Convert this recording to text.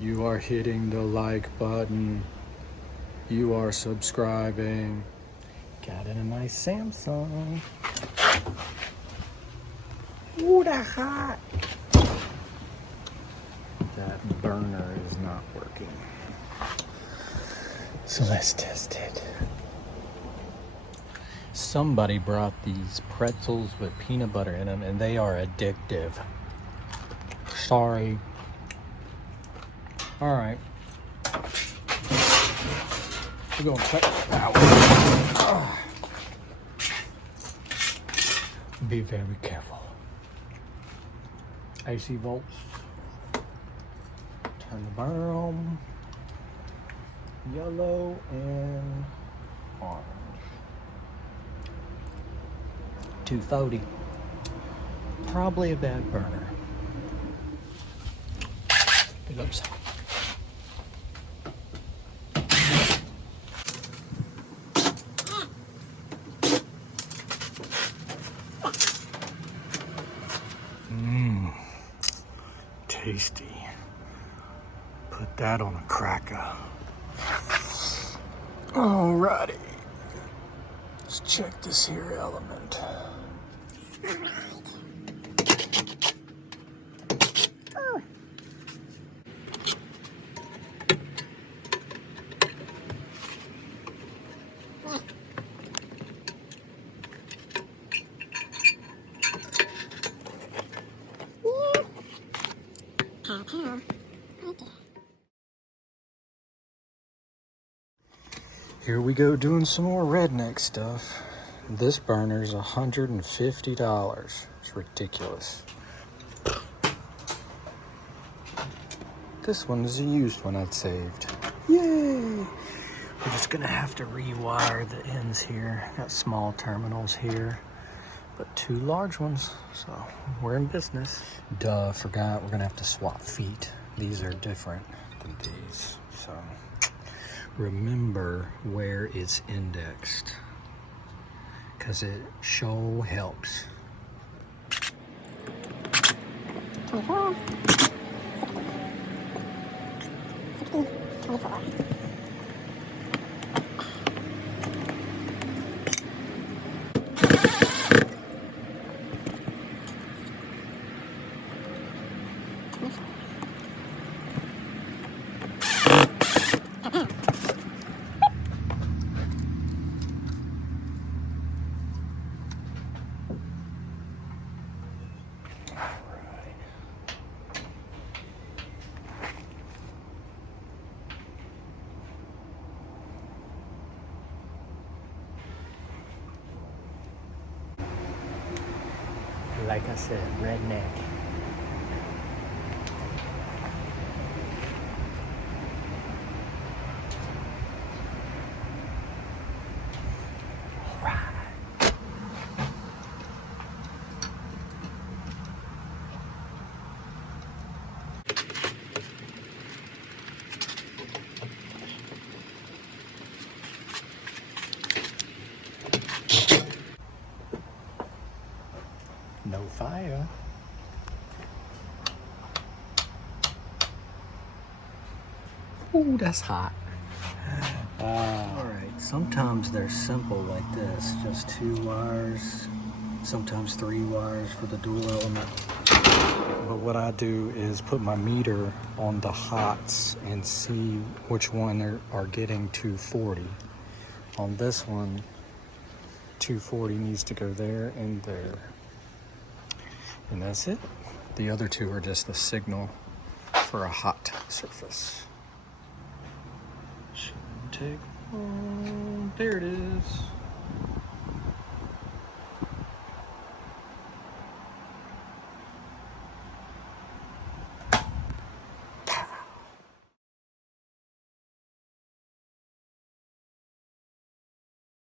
You are hitting the like button. You are subscribing. Got in a nice Samsung. Ooh, that's hot. That burner is not working. So let's test it. Somebody brought these pretzels with peanut butter in them, and they are addictive. Sorry. All right. We're going to check it out. Be very careful. AC volts. Turn the burner on. Yellow and orange. 240. Probably a bad burner. Big ups. Tasty. Put that on a cracker. Alrighty. Let's check this here element. Here we go doing some more redneck stuff. This burner's $150. It's ridiculous. This one is a used one I'd saved. Yay! We're just gonna have to rewire the ends here. Got small terminals here, but 2 large ones, so we're in business. Duh, forgot we're gonna have to swap feet. These are different than these, so remember where it's indexed, because it sure helps. 24, 16, 24. Like I said, redneck. All right. No fire. Ooh, that's hot. Alright, sometimes they're simple like this. Just 2 wires, sometimes 3 wires for the dual element. But what I do is put my meter on the hots and see which one are getting 240. On this one, 240 needs to go there and there. And that's it. The other 2 are just the signal for a hot surface. Shouldn't take long. There it is.